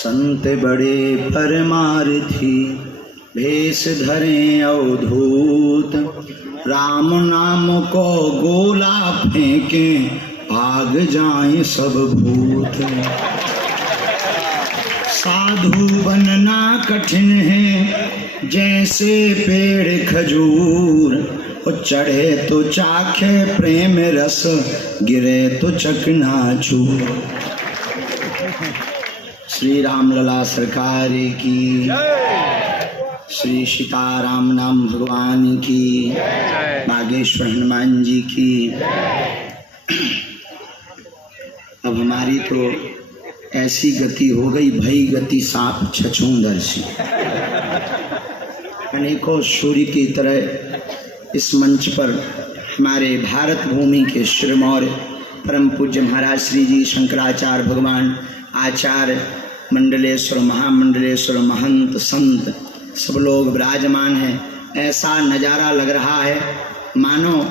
संत बड़े परमार्थी भेष धरे अवधूत, राम नाम को गोला फेंके भाग जाए सब भूत। साधु बनना कठिन है जैसे पेड़ खजूर, चढ़े तो चाखे प्रेम रस, गिरे तो चकनाचूर। श्री राम लला सरकार की, श्री सीताराम नाम भगवान की, बागेश्वर हनुमान जी की। अब हमारी तो ऐसी गति हो गई, भई गति सांप छछूंदर सी। अनेकों सूर्य की तरह इस मंच पर हमारे भारत भूमि के श्रीमौर्य परम पूज्य महाराज श्री जी शंकराचार्य भगवान, आचार्य मंडलेश्वर, महामंडलेश्वर, महंत, संत सब लोग विराजमान हैं। ऐसा नज़ारा लग रहा है मानो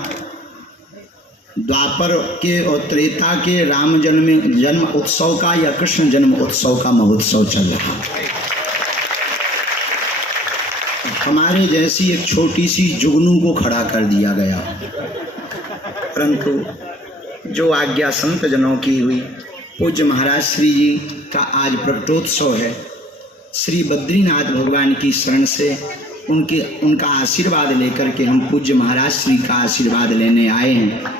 द्वापर के और त्रेता के राम जन्म उत्सव का या कृष्ण जन्म उत्सव का महोत्सव चल रहा है। हमारे जैसी एक छोटी सी जुगनू को खड़ा कर दिया गया, परंतु जो आज्ञा संत जनों की हुई, पूज्य महाराज श्री जी का आज प्रकटोत्सव है। श्री बद्रीनाथ भगवान की शरण से उनका आशीर्वाद लेकर के हम पूज्य महाराज श्री का आशीर्वाद लेने आए हैं।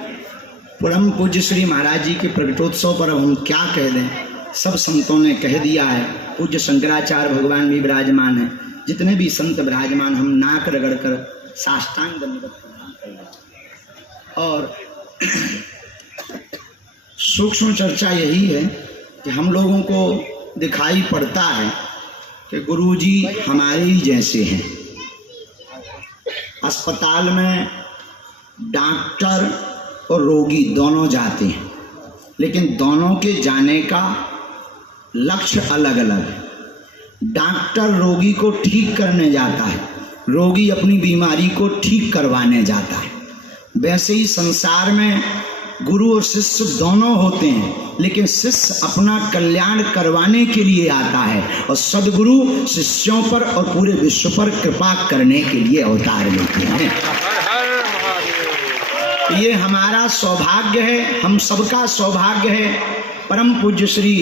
परम पूज्य श्री महाराज जी के प्रकटोत्सव पर हम क्या कह दें, सब संतों ने कह दिया है। पूज्य शंकराचार्य भगवान भी विराजमान है, जितने भी संत विराजमान, हम नाक रगड़ कर साष्टांग दंडवत प्रणाम करेंगे। और सूक्ष्म चर्चा यही है कि हम लोगों को दिखाई पड़ता है कि गुरुजी हमारे ही जैसे हैं। अस्पताल में डॉक्टर और रोगी दोनों जाते हैं, लेकिन दोनों के जाने का लक्ष्य अलग अलग है। डॉक्टर रोगी को ठीक करने जाता है, रोगी अपनी बीमारी को ठीक करवाने जाता है। वैसे ही संसार में गुरु और शिष्य दोनों होते हैं, लेकिन शिष्य अपना कल्याण करवाने के लिए आता है और सद्गुरु शिष्यों पर और पूरे विश्व पर कृपा करने के लिए अवतार लेते हैं। ये हमारा सौभाग्य है, हम सबका सौभाग्य है। परम पूज्य श्री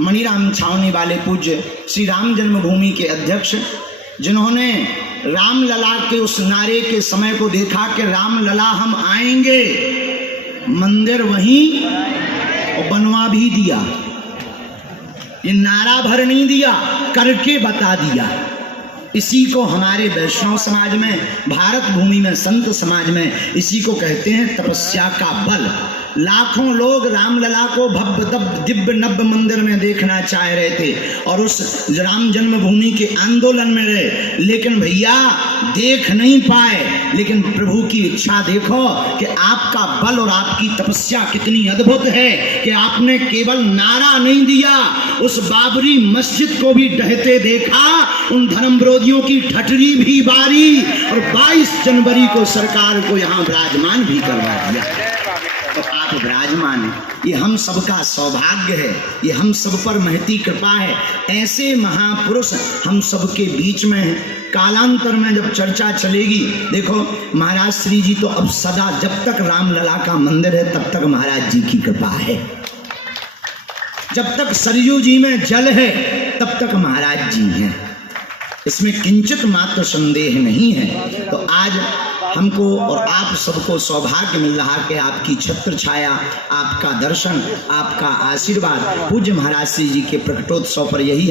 मणिराम छावनी वाले पूज्य श्री राम जन्मभूमि के अध्यक्ष, जिन्होंने राम लला के उस नारे के समय को देखा कि राम लला हम आएंगे, मंदिर वहीं और बनवा भी दिया। ये नारा भर नहीं दिया, करके बता दिया। इसी को हमारे वैष्णव समाज में, भारत भूमि में, संत समाज में इसी को कहते हैं तपस्या का बल। लाखों लोग रामलला को भव्य दिव्य नव्य मंदिर में देखना चाह रहे थे और उस राम जन्मभूमि के आंदोलन में रहे, लेकिन भैया देख नहीं पाए। लेकिन प्रभु की इच्छा देखो कि आपका बल और आपकी तपस्या कितनी अद्भुत है कि आपने केवल नारा नहीं दिया, उस बाबरी मस्जिद को भी ढहते देखा, उन धर्म विरोधियों की ठटरी भी बारी और 22 जनवरी को सरकार को यहाँ विराजमान भी करवा दिया। तो आप विराजमान हैं, ये हम सबका सौभाग्य है, ये हम सब पर महती कृपा है। ऐसे महापुरुष हम सबके बीच में हैं। कालांतर में जब चर्चा चलेगी, देखो महाराज श्री जी तो अब सदा, जब तक रामलला का मंदिर है तब तक महाराज जी की कृपा है, जब तक सरयू जी में जल है तब तक महाराज जी हैं, इसमें किंचित मात्र संदेह नहीं है। तो आज हमको और आप सबको सौभाग्य मिल रहा कि आपकी छत्र छाया, आपका दर्शन, आपका आशीर्वाद पूज्य महाराज श्री जी के प्रकटोत्सव पर यही